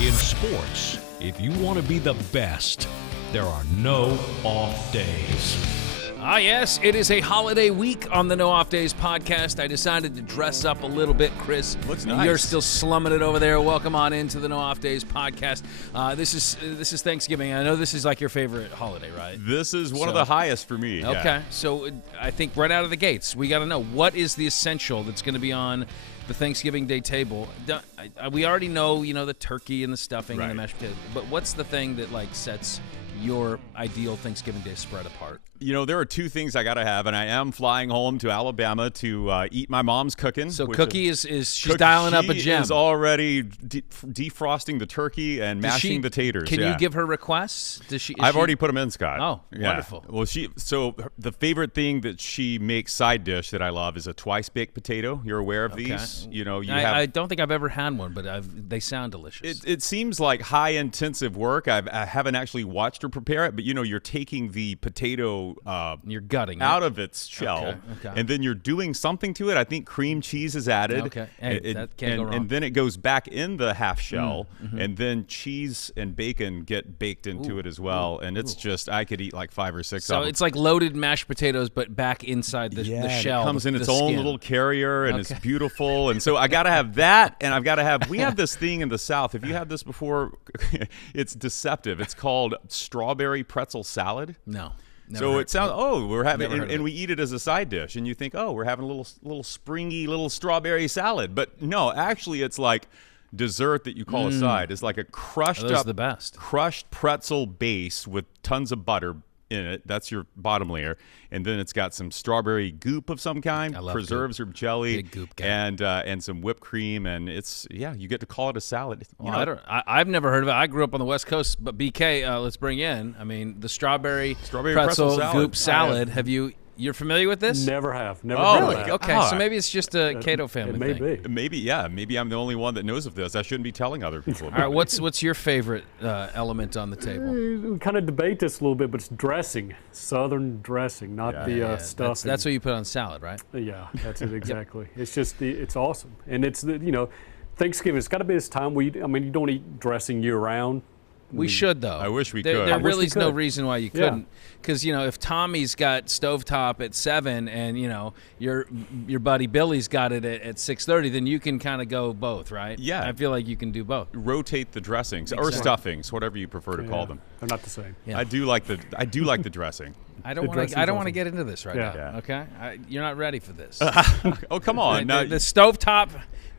In sports, if you want to be the best, there are no off days. Ah, yes, it is a holiday week on the No Off Days podcast. I decided to dress up a little bit, Chris. Looks nice. You're still slumming it over there. Welcome on into the No Off Days podcast. This is Thanksgiving. I know this is like your favorite holiday, right? This is one of the highest for me. Okay, yeah. so I think right out of the gates, we got to know what is the essential that's going to be on the Thanksgiving Day table. We already know, the turkey and the stuffing and the mashed potatoes, but what's the thing that sets your ideal Thanksgiving Day spread apart? There are two things I got to have, and I am flying home to Alabama to eat my mom's cooking. So Cookie is she's dialing up a gem. She is already defrosting the turkey and mashing the taters. Can you give her requests? I've already put them in, Scott. Oh, yeah. Wonderful. Well, the favorite thing that she makes side dish that I love is a twice baked potato. You're aware of these? I don't think I've ever had one, but they sound delicious. It seems like high intensive work. I haven't actually watched her prepare it, but you're taking the potato. You're gutting out of its shell, and then you're doing something to it. I think cream cheese is added. Okay, that can't go wrong. And then it goes back in the half shell, and then cheese and bacon get baked into it as well. And it's just I could eat like 5 or 6. So it's like loaded mashed potatoes, but back inside the shell. It comes in its skin. own little carrier, and it's beautiful. And so I got to have that, and I've got to have. We have this thing in the South. Have you had this before? It's deceptive. It's called strawberry pretzel salad. No. So it sounds, we're having, and we eat it as a side dish, and you think, we're having a little springy little strawberry salad. But no, actually, it's like dessert that you call a side. It's like a crushed pretzel base with tons of butter in it. That's your bottom layer, and then it's got some strawberry goop of some kind, preserves or jelly, big goop guy. and some whipped cream, and it's you get to call it a salad. I've never heard of it. I grew up on the West Coast, but BK, let's bring in. I mean, the strawberry pretzel goop salad. You're familiar with this? Never have. Never heard of that. that. Okay, so maybe it's just a Cato family thing. Maybe I'm the only one that knows of this. I shouldn't be telling other people about All right, what's your favorite element on the table? We kind of debate this a little bit, but it's dressing. Southern dressing, not the stuffing. That's what you put on salad, right? Yeah, that's it exactly. It's just it's awesome. And it's Thanksgiving, it's got to be this time where you don't eat dressing year round. We should, though. I wish we could. There really is no reason why you couldn't. Because, if Tommy's got stovetop at 7 and, your buddy Billy's got it at 6:30, then you can kind of go both, right? Yeah. I feel like you can do both. Rotate the dressings or stuffings, whatever you prefer to call them. They're not the same. Yeah. I do like the dressing. I don't want to get into this right now. Yeah. Okay? You're not ready for this. Oh, come on. The stovetop...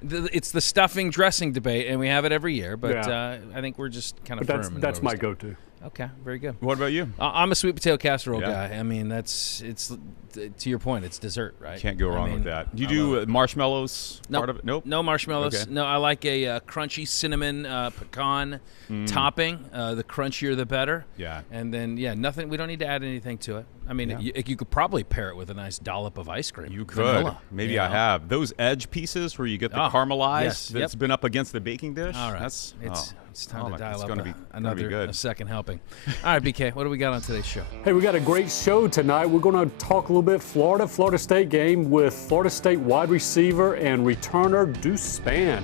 It's the stuffing dressing debate, and we have it every year. But I think we're just kind of firm. That's my go-to. Okay, very good. What about you? I'm a sweet potato casserole guy. I mean, it's to your point. It's dessert, right? Can't go wrong with that. Do you do marshmallows? Nope. Part of it? Nope. No marshmallows. Okay. No, I like a crunchy cinnamon pecan topping. The crunchier, the better. Yeah. And then nothing. We don't need to add anything to it. I mean, you could probably pair it with a nice dollop of ice cream. You could. Vanilla, Maybe I have those edge pieces where you get the caramelized that's been up against the baking dish. All right. It's time to dial up a second helping. All right, BK, what do we got on today's show? Hey, we got a great show tonight. We're going to talk a little bit Florida State game with Florida State wide receiver and returner Deuce Spann.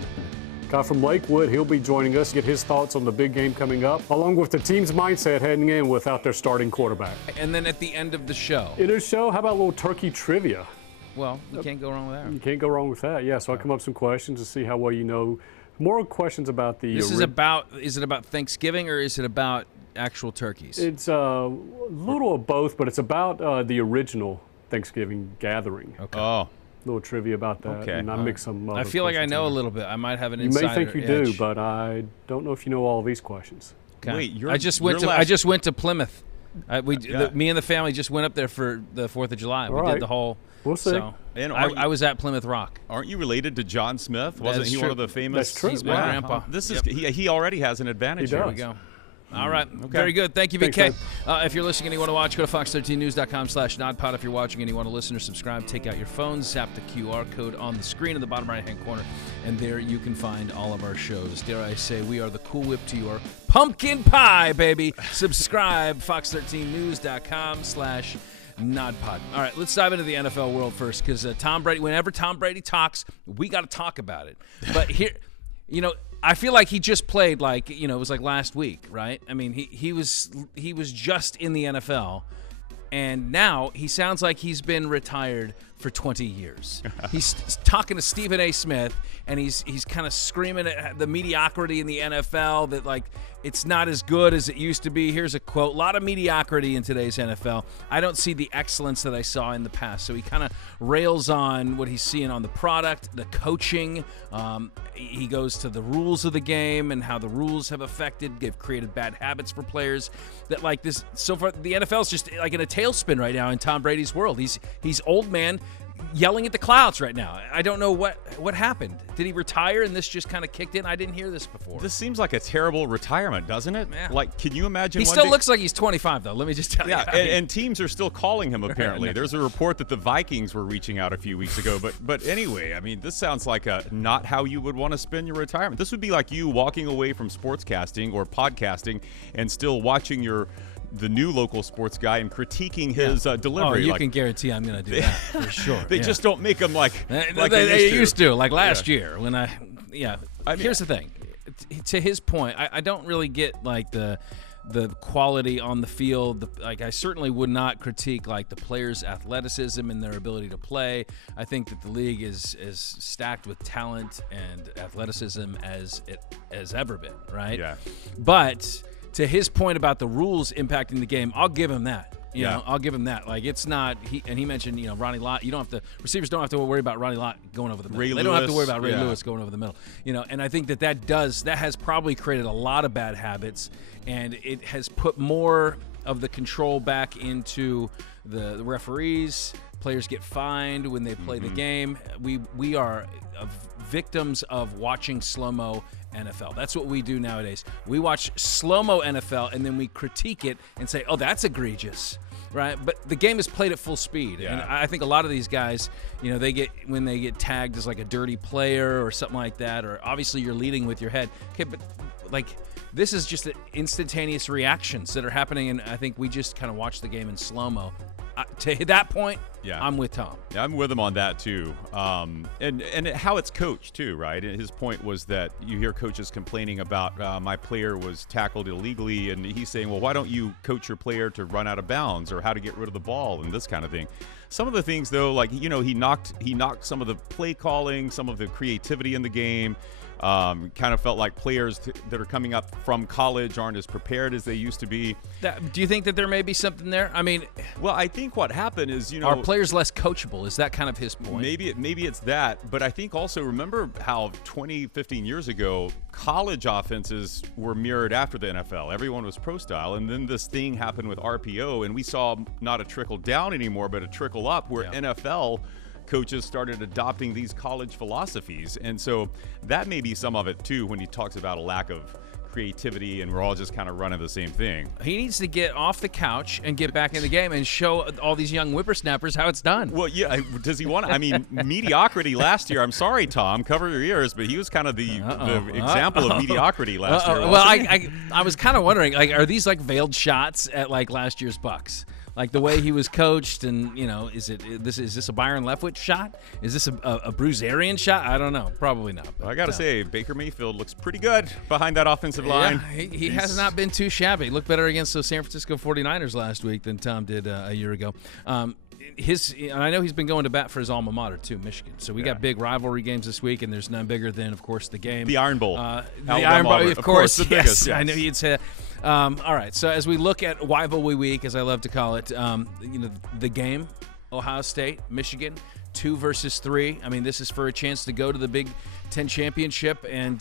Guy from Lakewood, he'll be joining us, get his thoughts on the big game coming up, along with the team's mindset heading in without their starting quarterback. And then at the end of the show. In the show, how about a little turkey trivia? Well, you can't go wrong with that. You can't go wrong with that, yeah. So I come up with some questions to see how well you know. More questions about the... Is it about Thanksgiving or is it about actual turkeys? It's a little of both, but it's about the original Thanksgiving gathering. Okay. Oh. Little trivia about that, okay. and I mix some other I feel like I know a little bit. I might have an insider edge. You may think you edge. do, but I don't know if you know all of these questions. Okay. Wait, I just went to Plymouth. Me and the family just went up there for the 4th of July. We did the whole... We'll see. So I was at Plymouth Rock. Aren't you related to John Smith? Wasn't he one of the famous... That's true. He's my grandpa. This is he already has an advantage. He does. There we go. All right. Okay. Very good. Thank you, BK. Thanks, if you're listening and you want to watch, go to fox13news.com/nodpod. If you're watching and you want to listen or subscribe, take out your phone, zap the QR code on the screen in the bottom right-hand corner, and there you can find all of our shows. Dare I say, we are the Cool Whip to your pumpkin pie, baby. Subscribe, fox13news.com/nodpod. All right, let's dive into the NFL world first, because Tom Brady, whenever Tom Brady talks, we got to talk about it. But here... I feel like he just played like, it was like last week, right? I mean, he was just in the NFL, and now he sounds like he's been retired for 20 years. He's talking to Stephen A. Smith, and he's kind of screaming at the mediocrity in the NFL, that like it's not as good as it used to be. Here's a quote: "A lot of mediocrity in today's NFL. I don't see the excellence that I saw in the past." So he kind of rails on what he's seeing on the product, the coaching. He goes to the rules of the game and how the rules have created bad habits for players. That like this, so far the NFL's just like in a tailspin right now in Tom Brady's world. He's old man yelling at the clouds right now. I don't know what happened. Did he retire and this just kind of kicked in? I didn't hear this before. This seems like a terrible retirement, doesn't it? Yeah. Like, can you imagine? He still looks like he's 25, though. Let me just tell you. Yeah, and teams are still calling him, apparently. There's a report that the Vikings were reaching out a few weeks ago. But anyway, I mean, this sounds like not how you would want to spend your retirement. This would be like you walking away from sportscasting or podcasting and still watching the new local sports guy and critiquing his delivery. Oh, you can guarantee I'm going to do that for sure. They just don't make them like they used to. Like last year when I mean, here's the thing. To his point, I don't really get like the quality on the field. I certainly would not critique like the players' athleticism and their ability to play. I think that the league is stacked with talent and athleticism as it has ever been, right? Yeah. But to his point about the rules impacting the game, I'll give him that. You know, I'll give him that. Like, it's not. He mentioned, Ronnie Lott. Receivers don't have to worry about Ronnie Lott going over the middle. They don't have to worry about Ray Lewis going over the middle. And I think that has probably created a lot of bad habits, and it has put more of the control back into the referees. Players get fined when they play the game. We are victims of watching slow-mo NFL. That's what we do nowadays. We watch slow-mo NFL, and then we critique it and say, oh, that's egregious, right? But the game is played at full speed. Yeah. And I think a lot of these guys, when they get tagged as like a dirty player or something like that, or obviously you're leading with your head. Okay, but like this is just instantaneous reactions that are happening, and I think we just kind of watch the game in slow-mo. To that point, I'm with Tom. Yeah, I'm with him on that too. And how it's coached too, right? And his point was that you hear coaches complaining about my player was tackled illegally, and he's saying, well, why don't you coach your player to run out of bounds or how to get rid of the ball and this kind of thing. Some of the things though, like he knocked some of the play calling, some of the creativity in the game. Kind of felt like players that are coming up from college aren't as prepared as they used to be. Do you think that there may be something there? I mean, well, I think what happened is, are players less coachable? Is that kind of his point? Maybe it's that, but I think also remember how 15 years ago, college offenses were mirrored after the NFL. Everyone was pro style, and then this thing happened with RPO, and we saw not a trickle down anymore, but a trickle up where NFL coaches started adopting these college philosophies. And so that may be some of it too when he talks about a lack of creativity and we're all just kind of running the same thing. He needs to get off the couch and get back in the game and show all these young whippersnappers how it's done. Well, yeah, does he want to? I mean, mediocrity last year, I'm sorry, Tom, cover your ears, but he was kind of the example of mediocrity last year. Well, I was kind of wondering, like, are these like veiled shots at like last year's Bucks? Like the way he was coached, and is this a Byron Leftwich shot? Is this a Bruce Arians shot? I don't know. Probably not. But I got to say, Baker Mayfield looks pretty good behind that offensive line. Yeah, he has not been too shabby. He looked better against those San Francisco 49ers last week than Tom did a year ago. And I know he's been going to bat for his alma mater too, Michigan. So we got big rivalry games this week, and there's none bigger than, of course, the game. The Iron Bowl. The Iron Bowl, of course, the biggest. Yes. I knew you'd say that. All right, so as we look at Rivalry Week, as I love to call it, the game, Ohio State, Michigan, 2 versus 3. I mean, this is for a chance to go to the Big Ten championship and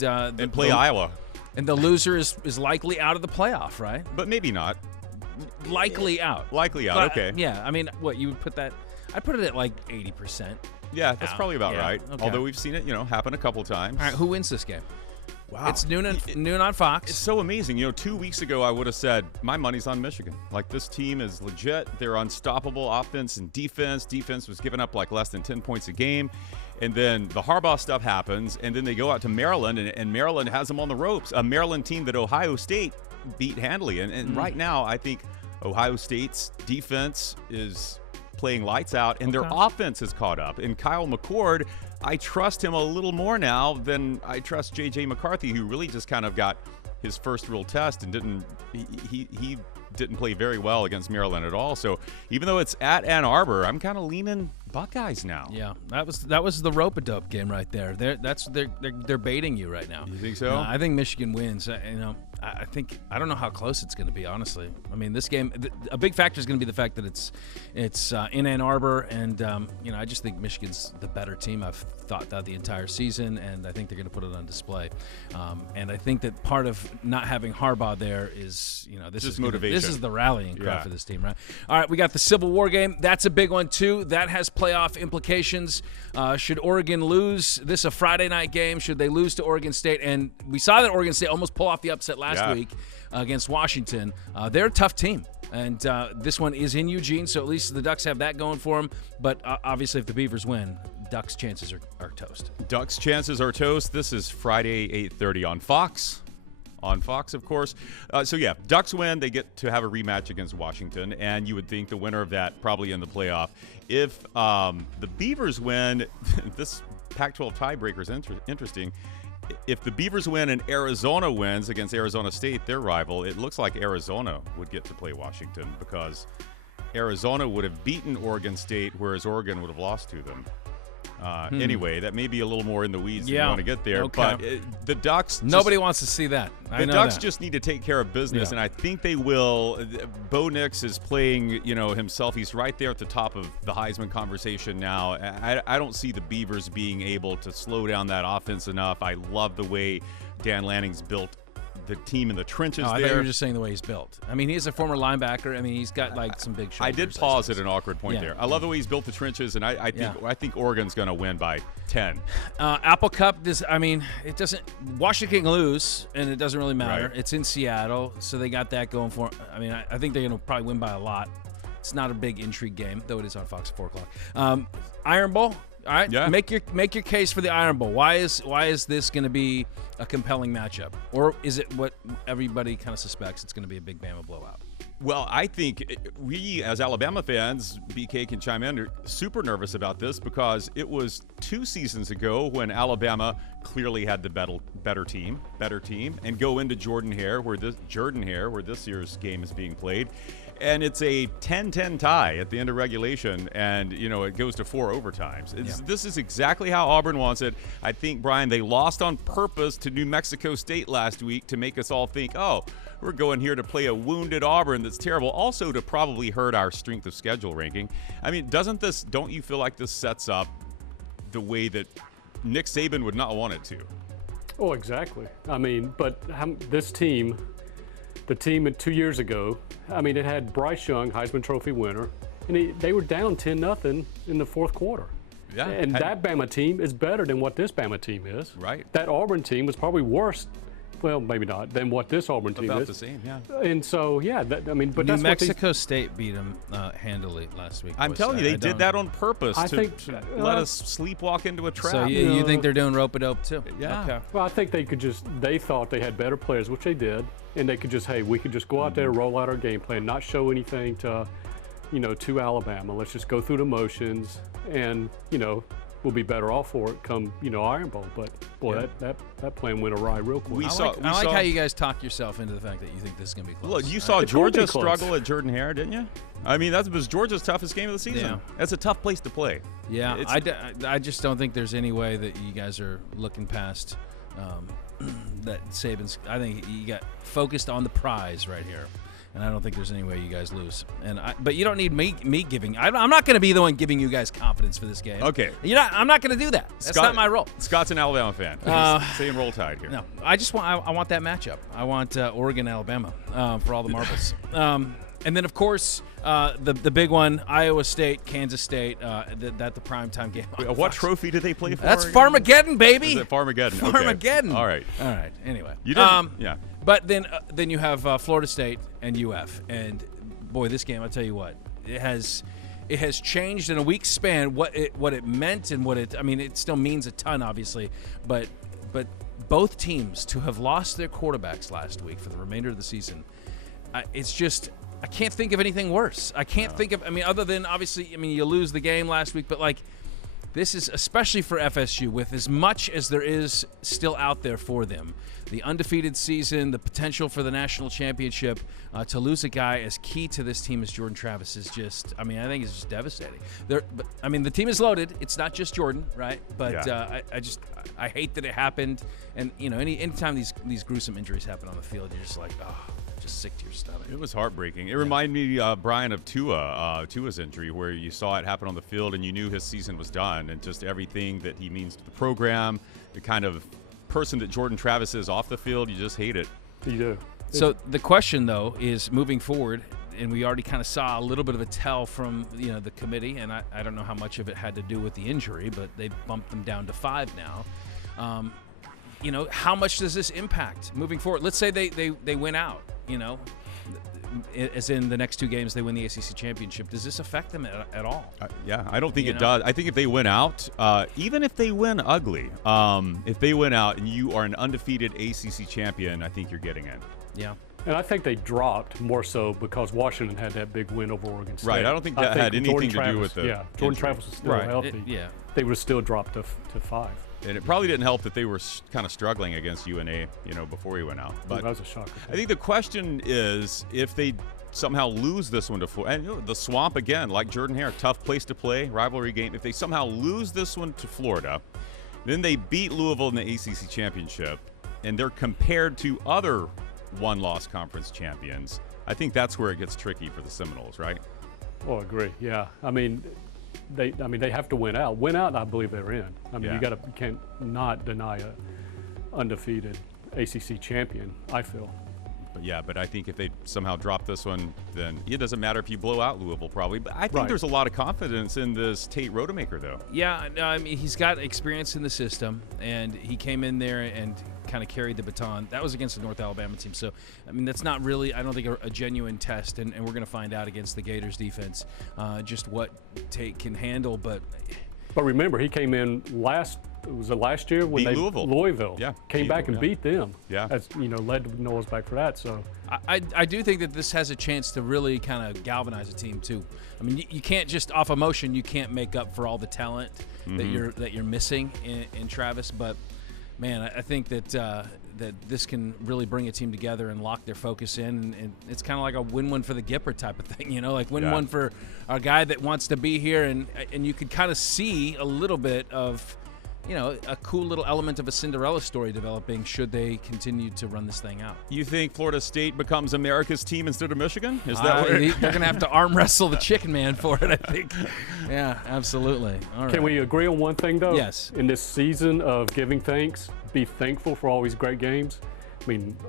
play Iowa. And the loser is likely out of the playoff, right? But maybe not. Likely out. Okay. Yeah, I mean, what you would put that? I'd put it at like 80%. Yeah, that's probably about right. Okay. Although we've seen it, happen a couple times. All right, who wins this game? Wow. It's noon on Fox. It's so amazing. 2 weeks ago, I would have said, my money's on Michigan. Like, this team is legit. They're unstoppable offense and defense. Defense was giving up like less than 10 points a game. And then the Harbaugh stuff happens, and then they go out to Maryland, and Maryland has them on the ropes. A Maryland team that Ohio State beat handily. And right now, I think Ohio State's defense is playing lights out, and their offense has caught up. And Kyle McCord, I trust him a little more now than I trust J.J. McCarthy, who really just kind of got his first real test and he didn't play very well against Maryland at all. So even though it's at Ann Arbor, I'm kind of leaning Buckeyes now. Yeah, that was the rope-a-dope game right there. They're baiting you right now. You think so? I think Michigan wins. I don't know how close it's going to be, honestly. I mean, this game, a big factor is going to be the fact that it's in Ann Arbor, and I just think Michigan's the better team. I've thought that the entire season, and I think they're going to put it on display. And I think that part of not having Harbaugh there is, this just is motivation. This is the rallying cry for this team, right? All right, we got the Civil War game. That's a big one too. That has playoff implications. Should Oregon lose? This is a Friday night game. Should they lose to Oregon State? And we saw that Oregon State almost pull off the upset last week against Washington. They're a tough team. And this one is in Eugene, so at least the Ducks have that going for them. But obviously, if the Beavers win, Ducks' chances are toast. Ducks' chances are toast. This is Friday, 8:30 on Fox. On Fox, of course. Ducks win. They get to have a rematch against Washington, and you would think the winner of that probably in the playoff. If the Beavers win, this Pac-12 tiebreaker is interesting. If the Beavers win and Arizona wins against Arizona State, their rival, it looks like Arizona would get to play Washington because Arizona would have beaten Oregon State, whereas Oregon would have lost to them. Anyway, that may be a little more in the weeds than you want to get there. Okay. But the Ducks... Nobody wants to see that. The Ducks just need to take care of business, and I think they will. Bo Nix is playing, himself. He's right there at the top of the Heisman conversation now. I don't see the Beavers being able to slow down that offense enough. I love the way Dan Lanning's built the team in the trenches there. I thought you were just saying the way he's built. I mean, he's a former linebacker. I mean, he's got some big shoulders. I did pause at an awkward point there. I love the way he's built the trenches, and I think Oregon's going to win by 10. Apple Cup. It doesn't. Washington can lose, and it doesn't really matter. Right. It's in Seattle, so they got that going for them. I mean, I think they're going to probably win by a lot. It's not a big intrigue game, though it is on Fox at 4:00. Iron Bowl. All right, make your case for the Iron Bowl. Why is this going to be a compelling matchup, or is it what everybody kind of suspects? It's going to be a big Bama blowout. Well, I think we, as Alabama fans, BK can chime in, are super nervous about this because it was 2 seasons ago when Alabama clearly had the better team, and go into Jordan-Hare, where this year's game is being played. And it's a 10-10 tie at the end of regulation, and, it goes to 4 overtimes. This is exactly how Auburn wants it. I think, Brian, they lost on purpose to New Mexico State last week to make us all think, we're going here to play a wounded Auburn that's terrible, also to probably hurt our strength of schedule ranking. I mean, don't you feel like this sets up the way that Nick Saban would not want it to? Oh, exactly. I mean, but this team... The team 2 years ago, it had Bryce Young, Heisman Trophy winner, and they were down 10-0 in the fourth quarter. Yeah, and that Bama team is better than what this Bama team is. Right. That Auburn team was probably worse, well, maybe not, than what this Auburn team is. About the same, yeah. And so, but New Mexico State beat them handily last week. I'm telling you, they did that on purpose to let us sleepwalk into a trap. So you think they're doing rope-a-dope too? Yeah. Okay. Well, I think they thought they had better players, which they did. And they could we could just go out there, roll out our game plan, not show anything to Alabama. Let's just go through the motions, and we'll be better off for it come Iron Bowl. But boy, that plan went awry real quick. I like how you guys talk yourself into the fact that you think this is going to be close. Look, you saw Georgia struggle at Jordan-Hare, didn't you? I mean, that was Georgia's toughest game of the season. Yeah. That's a tough place to play. Yeah, I just don't think there's any way that you guys are looking past. That Saban's, I think you got focused on the prize right here, and I don't think there's any way you guys lose. But you don't need me giving. I'm not going to be the one giving you guys confidence for this game. Okay, I'm not going to do that. That's not my role. Scott's an Alabama fan. He's saying Roll Tide here. No, I want that matchup. I want Oregon, Alabama for all the marbles. And then, of course, the big one, Iowa State, Kansas State, that the primetime game. What trophy do they play for? That's Farmageddon, baby. Is it Farmageddon? Farmageddon. Okay. All right. Anyway. You didn't, yeah. But then you have Florida State and UF. And, boy, this game, I'll tell you what, it has changed in a week's span what it meant and it still means a ton, obviously. But both teams to have lost their quarterbacks last week for the remainder of the season, it's just I can't think of anything worse. I can't think of, other than obviously, you lose the game last week, but like, this is especially for FSU, with as much as there is still out there for them, the undefeated season, the potential for the national championship, to lose a guy as key to this team as Jordan Travis is just, I think it's just devastating. The team is loaded. It's not just Jordan, right? But I hate that it happened. And, anytime these gruesome injuries happen on the field, you're just like, just sick to your stomach. It was heartbreaking. It reminded me, Brian, of Tua's injury, where you saw it happen on the field and you knew his season was done, and just everything that he means to the program, the kind of person that Jordan Travis is off the field, you just hate it. You do. So the question, though, is moving forward, and we already kind of saw a little bit of a tell from the committee, and I don't know how much of it had to do with the injury, but they bumped them down to 5 now. How much does this impact moving forward? Let's say they win out, as in the next 2 games they win the ACC championship. Does this affect them at all? I don't think it does. I think if they win out, even if they win ugly, if they win out and you are an undefeated ACC champion, I think you're getting in. Yeah. And I think they dropped more so because Washington had that big win over Oregon State. Right. I don't think that had anything to do with the Jordan Travis was still healthy. They would have still dropped to 5. And it probably didn't help that they were kind of struggling against UNA, before he went out. But that was a shocker. I think the question is, if they somehow lose this one to Florida, and the Swamp again, like Jordan Hare, tough place to play, rivalry game. If they somehow lose this one to Florida, then they beat Louisville in the ACC championship, and they're compared to other one-loss conference champions. I think that's where it gets tricky for the Seminoles, right? Oh, I agree. Yeah. They have to win out. Win out, and I believe they're in. You can't not deny a undefeated ACC champion, I feel. But I think if they somehow drop this one, then it doesn't matter if you blow out Louisville, probably. But I think there's a lot of confidence in this Tate Rodemaker, though. Yeah, he's got experience in the system, and he came in there and kind of carried the baton. That was against the North Alabama team. So, that's not really, I don't think, a genuine test, and we're going to find out against the Gators defense just what Tate can handle. But remember, he came in last year when beat Louisville came back and beat them. Yeah. That's, led Noah's back for that. So I do think that this has a chance to really kind of galvanize a team too. You can't just off emotion, you can't make up for all the talent that you're missing in Travis, but man, I think that that this can really bring a team together and lock their focus in, and it's kind of like a win-win for the Gipper type of thing, like win-win for a guy that wants to be here, and you could kind of see a little bit of a cool little element of a Cinderella story developing should they continue to run this thing out. You think Florida State becomes America's team instead of Michigan? Is that what they're going to have to arm wrestle the chicken man for it, I think. Yeah, absolutely. All right. Can we agree on one thing, though? Yes. In this season of giving thanks, be thankful for all these great games.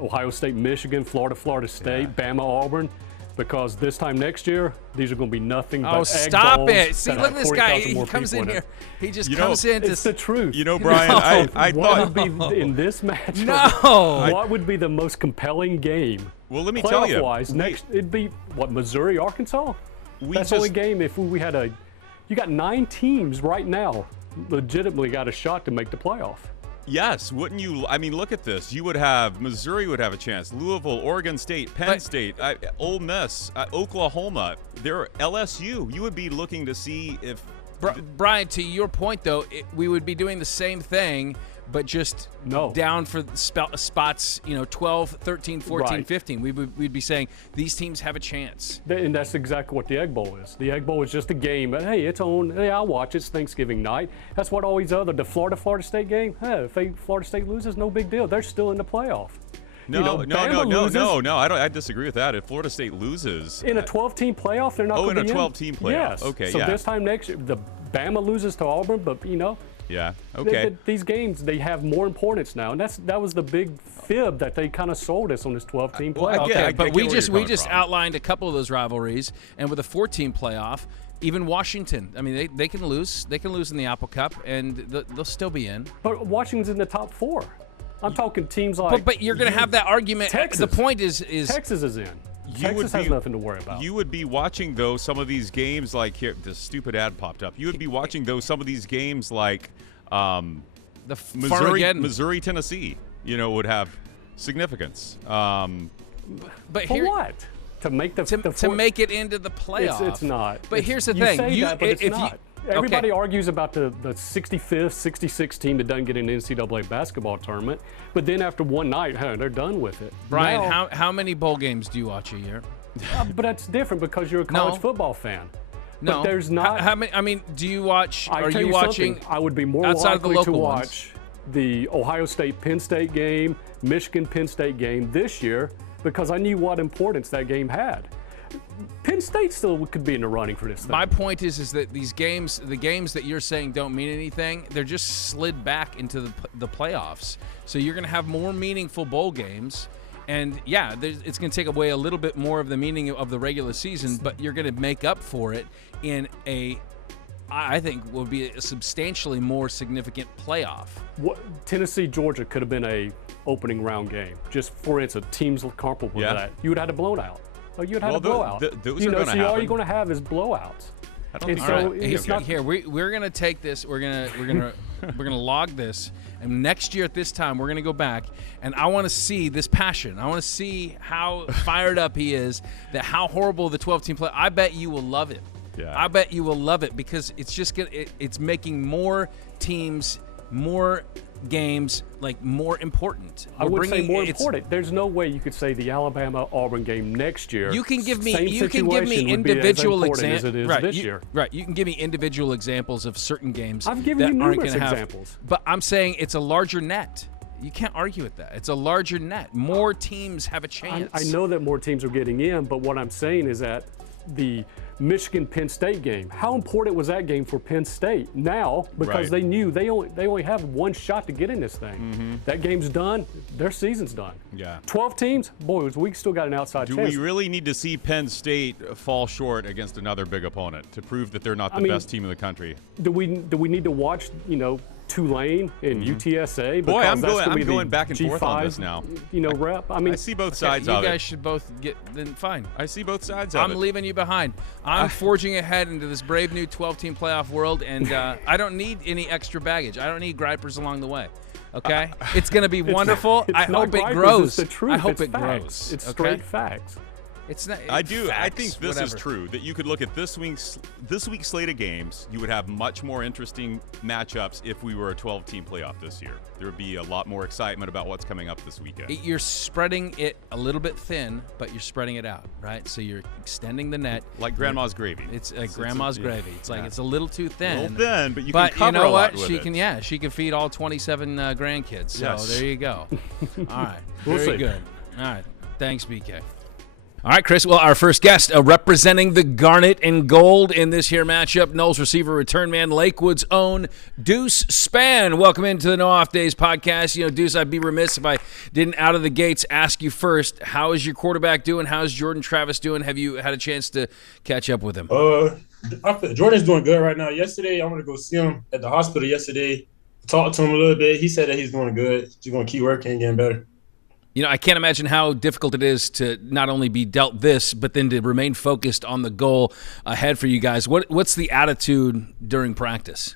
Ohio State, Michigan, Florida State, Bama, Auburn. Because this time next year, these are going to be nothing but egg stop bowls it. See, look at this guy. He comes in here. He just comes in to... It's the truth. Brian, I thought... What would be in this match? No! What would be the most compelling game? Well, let me tell you. Playoff-wise, it'd be, Missouri, Arkansas? That's the only game if we had a... You got 9 teams right now legitimately got a shot to make the playoff. Yes, wouldn't you? Look at this. You would have Missouri would have a chance. Louisville, Oregon State, Penn State, Ole Miss, Oklahoma. They're LSU. You would be looking to see if Brian, to your point, though, we would be doing the same thing, but just down for spots, 12, 13, 14, 15. We'd be saying these teams have a chance. And that's exactly what the Egg Bowl is. The Egg Bowl is just a game. But, hey, it's on. Hey, I'll watch. It's Thanksgiving night. That's what always the Florida State game. Hey, if Florida State loses, no big deal. They're still in the playoff. No. I disagree with that. If Florida State loses in a 12-team playoff, they're not going to be in. Oh, in a 12-team playoff. Yes. Okay. So this time next year, the Bama loses to Auburn, but Yeah. Okay. These games, they have more importance now, and that was the big fib that they kind of sold us on this 12-team playoff. But we just outlined a couple of those rivalries, and with a 4-team playoff, even Washington. They can lose. They can lose in the Apple Cup, and they'll still be in. But Washington's in the top 4. I'm talking teams like. But you're going to have that argument. Texas. The point is Texas is in. Texas has nothing to worry about. You would be watching, though, some of these games like here. This stupid ad popped up. You would be watching, though, some of these games like Missouri, Tennessee. Would have significance. But what? to make to make it into the playoff. It's not. But here's the thing. You say that, but it's not. Everybody okay. argues about the 65th, 66th team that doesn't get in the NCAA basketball tournament, but then after one night, they're done with it. Brian, now, how many bowl games do you watch a year? But that's different because you're a college football fan. No, but there's not. How many? I mean, do you watch? Are you watching? I would be more outside of the likely to local watch ones? The Ohio State Penn State game, Michigan Penn State game this year because I knew what importance that game had. Penn State still could be in the running for this thing. My point is that these games, the games that you're saying don't mean anything, they're just slid back into the playoffs. So you're going to have more meaningful bowl games. And, yeah, it's going to take away a little bit more of the meaning of the regular season, but you're going to make up for it in I think, will be a substantially more significant playoff. Tennessee, Georgia could have been a opening round game. Just, for instance, teams comparable to that. You would have had a blowout. You'd have a blowout. Those are going to happen. All you're going to have is blowouts. I don't think so. It's not here. We're going to take this. We're going to log this. And next year at this time, we're going to go back, and I want to see this passion. I want to see how fired up he is, how horrible the 12-team play. I bet you will love it. Yeah. I bet you will love it because it's just it's making more teams, more games more important. I would say more important. There's no way you could say the Alabama-Auburn game next year. You can give me individual examples. Right, this year. Right. You can give me individual examples of certain games. I've given you numerous examples. But I'm saying it's a larger net. You can't argue with that. It's a larger net. More teams have a chance. I know that more teams are getting in, but what I'm saying is that the Michigan-Penn State game, how important was that game for Penn State? Now, because they knew they only have one shot to get in this thing. Mm-hmm. That game's done. Their season's done. Yeah. 12 teams, boys, we still got an outside chance. Do we really need to see Penn State fall short against another big opponent to prove that they're not the best team in the country? Do we need to watch, Tulane and UTSA? Boy, I'm going back and forth on this now. Rep. I see both sides of it. You guys should both then fine. I see both sides of it. I'm leaving you behind. I'm forging ahead into this brave new 12-team playoff world, and I don't need any extra baggage. I don't need gripers along the way. Okay? It's going to be wonderful. I hope it grows. It's the truth. I hope it facts. grows. It's straight facts. It's not. I facts, think this is true. That you could look at this week's slate of games. You would have much more interesting matchups if we were a 12-team playoff this year. There would be a lot more excitement about what's coming up this weekend. You're spreading it a little bit thin, but you're spreading it out, right? So you're extending the net like grandma's gravy. It's like grandma's gravy. It's like it's a little too thin. A little thin, but you can cover you know a lot what? with She it. can. Yeah, she can feed all 27 grandkids. So there you go. All right. Very good. All right. Thanks, BK. All right, Chris. Well, our first guest representing the Garnet and Gold in this here matchup, Noles receiver return man, Lakewood's own Deuce Spann. Welcome into the No Off Days podcast. Deuce, I'd be remiss if I didn't out of the gates ask you first, how is your quarterback doing? How's Jordan Travis doing? Have you had a chance to catch up with him? Jordan's doing good right now. Yesterday, I'm going to go see him at the hospital yesterday, talk to him a little bit. He said that he's doing good. He's going to keep working and getting better. I can't imagine how difficult it is to not only be dealt this, but then to remain focused on the goal ahead for you guys. What's the attitude during practice?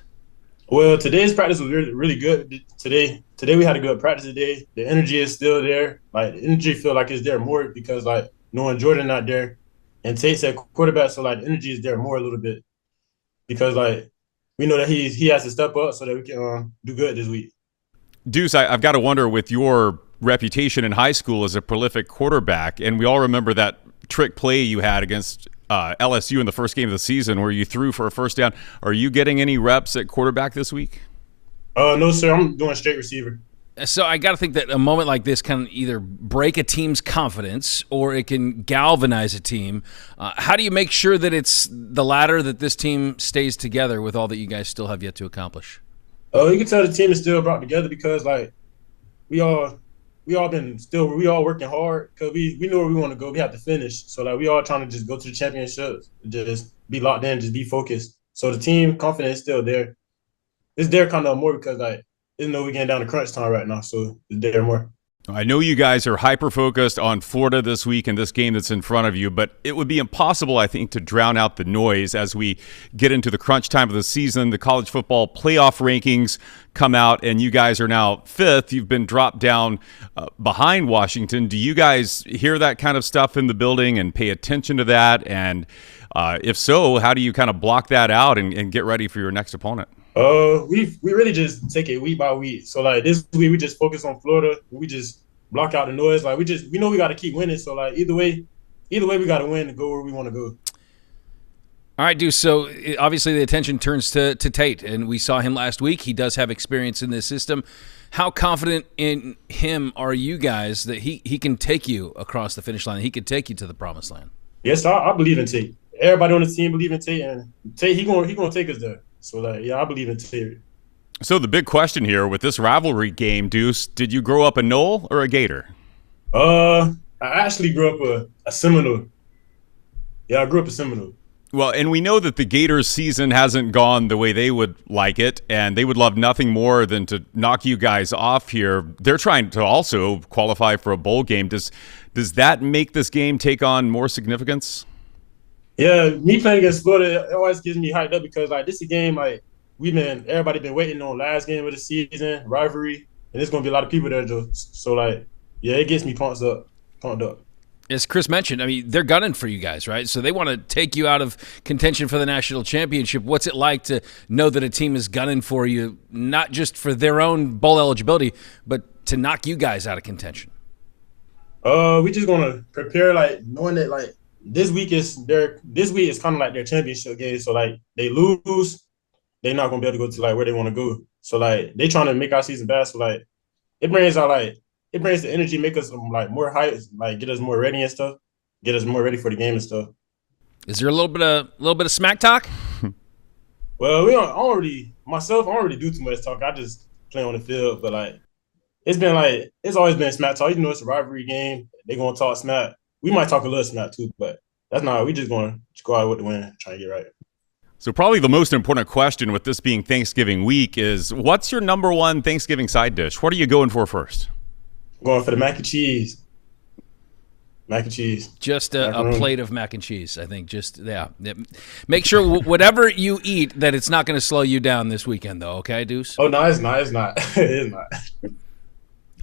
Well, today's practice was really, really good. Today we had a good practice today. The energy is still there. The energy feel like it's there more because, knowing Jordan not there and Tate's at quarterback, so, the energy is there more a little bit because, we know that he has to step up so that we can do good this week. Deuce, I've got to wonder with your reputation in high school as a prolific quarterback, and we all remember that trick play you had against LSU in the first game of the season where you threw for a first down. Are you getting any reps at quarterback this week? No, sir. I'm doing straight receiver. So I got to think that a moment like this can either break a team's confidence or it can galvanize a team. How do you make sure that it's the latter, that this team stays together with all that you guys still have yet to accomplish? You can tell the team is still brought together because, we all working hard because we know where we want to go. We have to finish. So, we all trying to just go to the championship, just be locked in, just be focused. So, the team confidence is still there. It's there kind of more because, we're getting down to crunch time right now. So, it's there more. I know you guys are hyper-focused on Florida this week and this game that's in front of you, but it would be impossible, I think, to drown out the noise as we get into the crunch time of the season. The college football playoff rankings come out, and you guys are now 5th. You've been dropped down behind Washington. Do you guys hear that kind of stuff in the building and pay attention to that? And if so, how do you kind of block that out and get ready for your next opponent? We really just take it week by week. So like this week we just focus on Florida. We just block out the noise. Like we know we got to keep winning. So like either way we got to win to go where we want to go. All right, Deuce. So obviously the attention turns to Tate, and we saw him last week. He does have experience in this system. How confident in him are you guys that he can take you across the finish line? He could take you to the promised land. Yes, I believe in Tate. Everybody on the team believe in Tate, and Tate he gonna take us there. So, like, yeah, I believe in Tate. So the big question here with this rivalry game, Deuce, did you grow up a Knoll or a Gator? I actually grew up a Seminole. Yeah, I grew up a Seminole. Well, and we know that the Gators season hasn't gone the way they would like it, and they would love nothing more than to knock you guys off here. They're trying to also qualify for a bowl game. Does that make this game take on more significance? Yeah, me playing against Florida, it always gives me hyped up because like this is a game like everybody been waiting on last game of the season, rivalry, and there's gonna be a lot of people there, Joe. So like, yeah, it gets me pumped up. As Chris mentioned, I mean, they're gunning for you guys, right? So they want to take you out of contention for the national championship. What's it like to know that a team is gunning for you, not just for their own bowl eligibility, but to knock you guys out of contention? We just gonna prepare, like knowing that like this week is kind of like their championship game. So like they lose, they're not gonna be able to go to like where they want to go. So like they trying to make our season bad. So like it brings the energy, make us like more hype, like get us more ready and stuff, get us more ready for the game and stuff. Is there a little bit of smack talk? Well, I don't really do too much talk. I just play on the field, but like it's always been smack talk. Even though it's a rivalry game, they gonna talk smack. We might talk a little smack too, but that's not. We just gonna go out with the win, try to get right. So probably the most important question with this being Thanksgiving week is, what's your number one Thanksgiving side dish? What are you going for first? Going for the mac and cheese. Mac and cheese. Just a plate of mac and cheese, I think. Make sure whatever you eat that it's not going to slow you down this weekend, though. Okay, Deuce? Oh, no, it's not. It's not. It's not.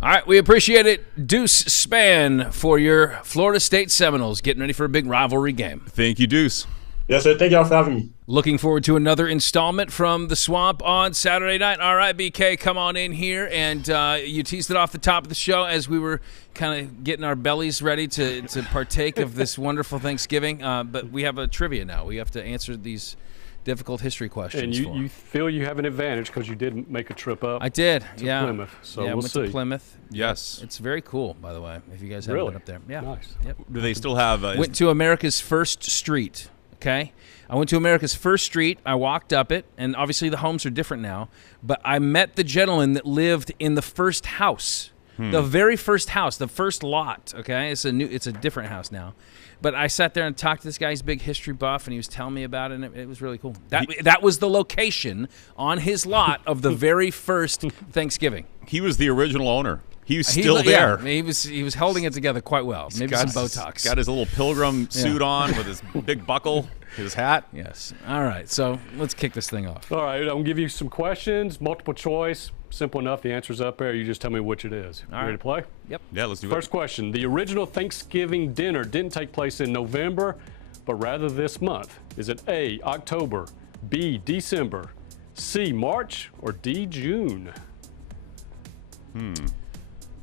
All right, we appreciate it. Deuce Spann for your Florida State Seminoles, getting ready for a big rivalry game. Thank you, Deuce. Yes, sir. Thank y'all for having me. Looking forward to another installment from the Swamp on Saturday night. All right, BK, come on in here. And you teased it off the top of the show as we were kind of getting our bellies ready to partake of this wonderful Thanksgiving. But we have a trivia now. We have to answer these difficult history questions. And you feel you have an advantage because you did make a trip up. I did, to Plymouth. So we'll went see. to Plymouth. Yes. It's very cool, by the way, if you guys haven't been up there. Yeah. Nice. Yep. Do they still have went to America's First Street, okay? I went to America's First Street. I walked up it, and obviously the homes are different now, but I met the gentleman that lived in the first house, the very first house, the first lot, okay? It's a different house now. But I sat there and talked to this guy. He's a big history buff, and he was telling me about it, and it was really cool. That was the location on his lot of the very first Thanksgiving. He was the original owner. He was still there. Yeah, he was holding it together quite well. Maybe some Botox. Got his little pilgrim suit on with his big buckle, his hat. Yes. All right, so let's kick this thing off. All right, I'm going to give you some questions, multiple choice. Simple enough. The answer's up there. You just tell me which it is. All right. Ready to play? Yep. Yeah, let's do it. First question. The original Thanksgiving dinner didn't take place in November, but rather this month. Is it A, October, B, December, C, March, or D, June?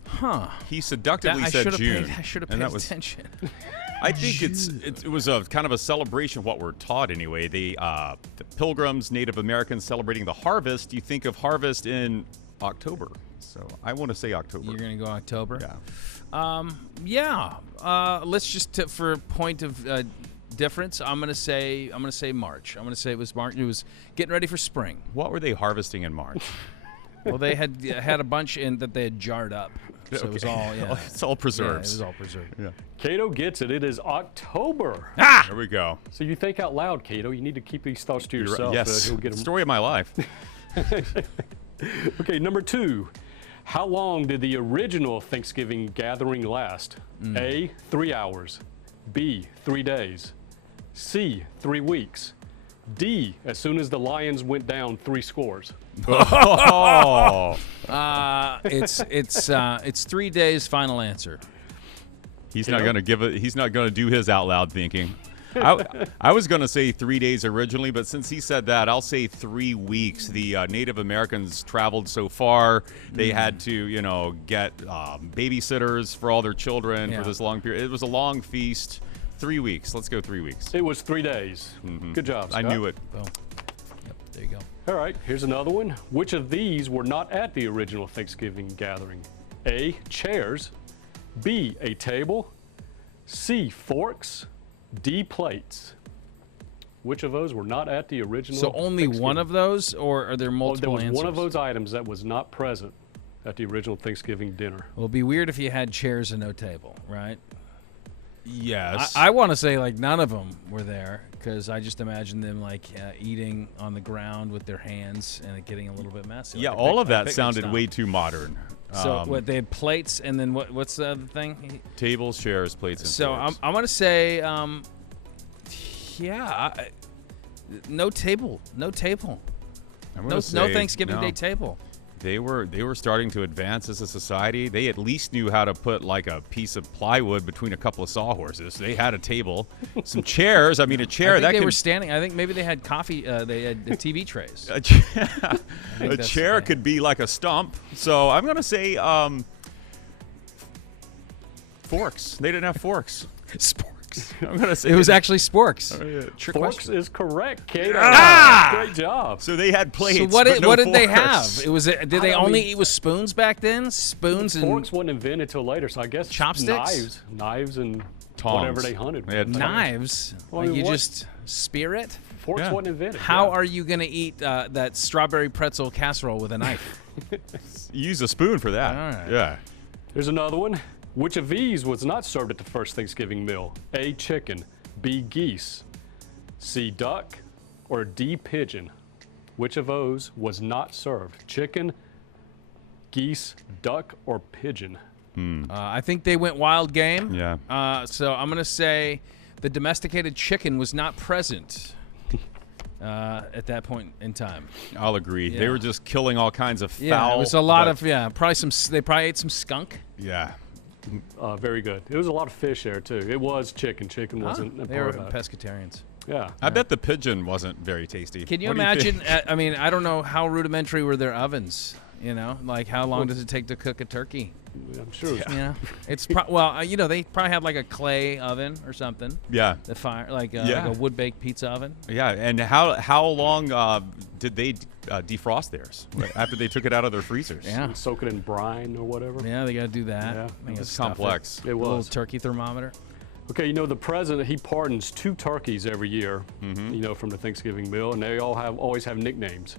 Huh. He seductively said June. I should have paid attention. I think it was a kind of a celebration of what we're taught anyway. The Pilgrims, Native Americans celebrating the harvest. You think of harvest in October, so I want to say October. You're gonna go October. Yeah. Let's just for point of difference. I'm gonna say March. I'm gonna say it was March. It was getting ready for spring. What were they harvesting in March? Well, they had a bunch in that they had jarred up. So it was all, it's all preserves. Yeah, it was all preserved. Yeah. Cato gets it. It is October. There we go. So you think out loud, Cato. You need to keep these thoughts to yourself. Yes. He'll get them. Story of my life. Okay, number 2. How long did the original Thanksgiving gathering last? A, 3 hours. B, 3 days. C, 3 weeks. D, as soon as the Lions went down 3 scores. Oh. It's 3 days. Final answer. He's not going to give it. He's not going to do his out loud thinking. I was going to say 3 days originally, but since he said that, I'll say 3 weeks. The Native Americans traveled so far, they had to, get babysitters for all their children for this long period. It was a long feast. 3 weeks. Let's go 3 weeks. It was 3 days. Good job, Scott. I knew it. Boom. Yep, there you go. All right, here's another one. Which of these were not at the original Thanksgiving gathering? A, chairs. B, a table. C, forks. D, plates. Which of those were not at the original So only one of those, or are there multiple there was answers? one of those items that was not present at the original Thanksgiving dinner. Well, it'd be weird if you had chairs and no table, right? Yes. I want to say like none of them were there because I just imagine them like eating on the ground with their hands and it getting a little bit messy. Yeah, like all of that picnic sounded style. way too modern. So what, they had plates and then what's the other thing? Tables, chairs, plates, and So forks. I'm gonna say no table, no Thanksgiving Day table. They were starting to advance as a society. They at least knew how to put like a piece of plywood between a couple of sawhorses. They had a table, some chairs. I mean, a chair I think that they can. were standing. I think maybe they had coffee. They had the TV trays. A that's chair the thing. could be like a stump. So I'm gonna say forks. They didn't have forks. Sporks. I'm gonna say It was actually sporks. Trick Forks question. is correct, Cato. Great job. So they had plates. So what but did no what did they forks. have? Did they only eat with spoons back then? Spoons and Forks wasn't invented till later, so I guess Chopsticks? knives and Tongs. whatever they hunted. They had knives. Well, Like you what- just spear it. Forks Yeah. wasn't invented. How yeah. are you gonna eat that strawberry pretzel casserole with a knife? Use a spoon for that. All right. Yeah. Here's another one. Which of these was not served at the first Thanksgiving meal? A, chicken. B, geese. C, duck. Or D, pigeon. Which of those was not served? Chicken, geese, duck, or pigeon? I think they went wild game. Yeah. So I'm gonna say the domesticated chicken was not present at that point in time. I'll agree. Yeah. They were just killing all kinds of foul. Yeah, it was a lot but- of probably some. They probably ate some skunk. Yeah. Very good. It was a lot of fish there, too. It was chicken. Chicken wasn't a They were part of that. pescatarians. Yeah. I bet the pigeon wasn't very tasty. Can you What do imagine? think? I mean, I don't know how rudimentary were their ovens. Like how long does it take to cook a turkey? I'm sure. It was, Yeah, it's they probably had like a clay oven or something. Yeah. The fire, like Yeah. a wood baked pizza oven. Yeah. And how long did they defrost theirs after they took it out of their freezers? Yeah, soak it in brine or whatever. yeah, they got to do that. Yeah. They gotta It's stuff complex. It A little was. turkey thermometer. Okay, the president, he pardons 2 turkeys every year, from the Thanksgiving meal, and they always have nicknames.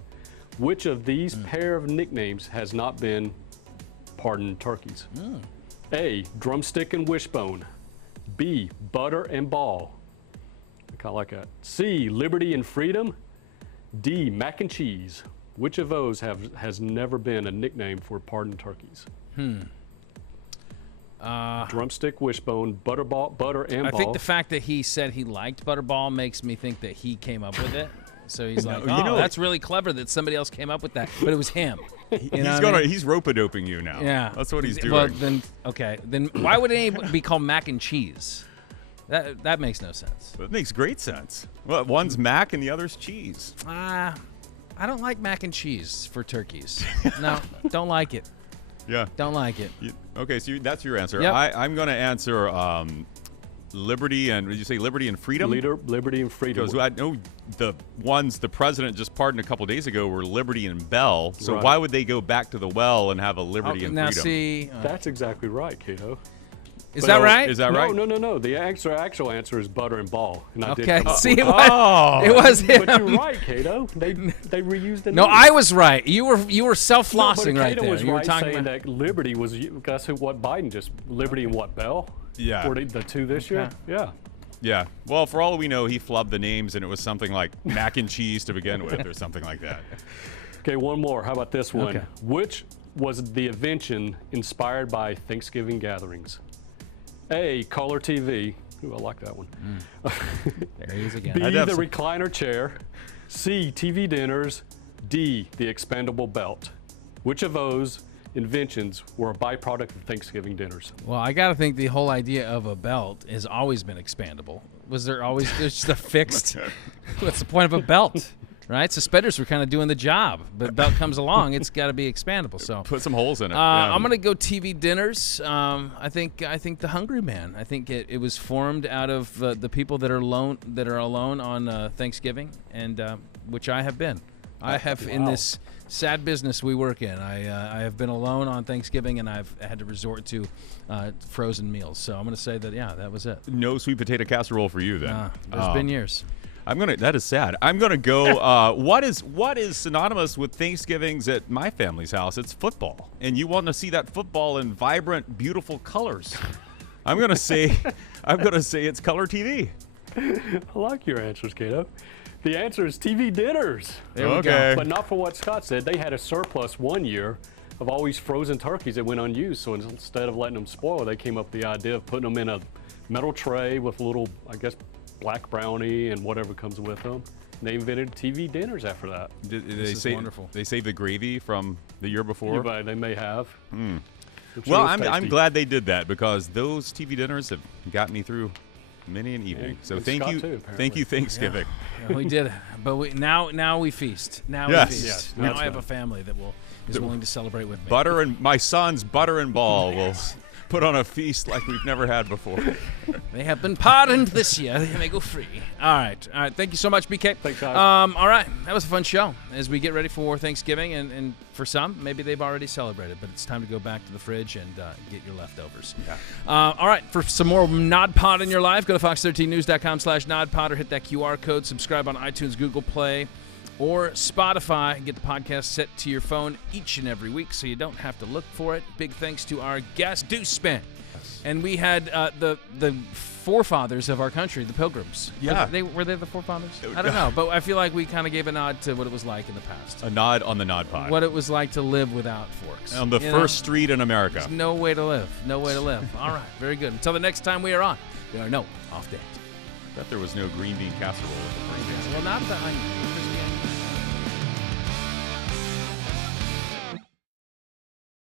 Which of these pair of nicknames has not been pardoned turkeys? A, drumstick and wishbone. B, butter and ball. I kind of like that. C, liberty and freedom. D, mac and cheese. Which of those has never been a nickname for pardoned turkeys? Drumstick, wishbone, butter and ball. I think the fact that he said he liked Butterball makes me think that he came up with it. So he's like, that's really clever that somebody else came up with that, but it was him. He's rope-a-doping you now. Yeah, That's what he's doing. Well, then why would it be called mac and cheese? That makes no sense. That makes great sense. Well, one's mac and the other's cheese. I don't like mac and cheese for turkeys. No, don't like it. Yeah. Don't like it. Okay, so that's your answer. Yep. I'm going to answer liberty and, did you say liberty and freedom? Liberty and freedom. Because I know the ones the president just pardoned a couple days ago were Liberty and Bell. So Right. why would they go back to the well and have a Liberty and now Freedom? see, That's exactly right, Cato. is that right? Is that right? No. The actual answer is butter and ball. And I did Okay. come up See, with it was him. But you're right, Cato. They reused the No, name. I was right. You were No, self-flossing but right Cato there. was You were right talking saying about that liberty was, guess who, what Biden just, liberty and what, Bell? Yeah. Were the 2 this year? Okay. Yeah. Yeah. Well, for all we know, he flubbed the names and it was something like mac and cheese to begin with or something like that. Okay, one more. How about this one? Okay. Which was the invention inspired by Thanksgiving gatherings? A, color TV. Ooh, I like that one. There he is again. B, the recliner chair. C, TV dinners. D, the expandable belt. Which of those inventions were a byproduct of Thanksgiving dinners? Well, I got to think the whole idea of a belt has always been expandable. Was there always just a fixed? What's the point of a belt? Right? Suspenders were kind of doing the job, but belt comes along, it's got to be expandable. So put some holes in it. I'm going to go TV dinners. I think the Hungry Man. I think it was formed out of the people that are alone on Thanksgiving, and which I have been. I have in this sad business we work in. I have been alone on Thanksgiving, and I've had to resort to frozen meals. So I'm going to say that that was it. No sweet potato casserole for you then. There's been years. That is sad. I'm gonna go. What is synonymous with Thanksgivings at my family's house? It's football, and you want to see that football in vibrant, beautiful colors. I'm gonna say it's color TV. I like your answers, Cato. The answer is TV dinners. There we go. But not for what Scott said. They had a surplus one year of all these frozen turkeys that went unused. So instead of letting them spoil, they came up with the idea of putting them in a metal tray with a little, I guess, black brownie and whatever comes with them. And they invented TV dinners after that. This is wonderful. They saved the gravy from the year before? Yeah, they may have. Well, I'm glad they did that, because those TV dinners have got me through many an evening. So thank you, Thanksgiving. Yeah, we did it, but now we feast. Now we feast. Yes, now I have a family that is willing to celebrate with me. My son's butter and ball will put on a feast like we've never had before. They have been pardoned this year. They may go free. All right. Thank you so much, BK. Thanks, guys. All right. That was a fun show as we get ready for Thanksgiving. And for some, maybe they've already celebrated, but it's time to go back to the fridge and get your leftovers. Yeah. All right. For some more NodPod in your life, go to fox13news.com/NodPod or hit that QR code. Subscribe on iTunes, Google Play, or Spotify. Get the podcast set to your phone each and every week so you don't have to look for it. Big thanks to our guest, Deuce Spann. And we had the forefathers of our country, the Pilgrims. Yeah. Were they the forefathers? I don't know, but I feel like we kind of gave a nod to what it was like in the past. A nod on the Nod Pod. What it was like to live without forks. On the first street in America. There's no way to live. No way to live. All right. Very good. Until the next time we are on, there are no off days. I bet there was no green bean casserole with the Well, not that I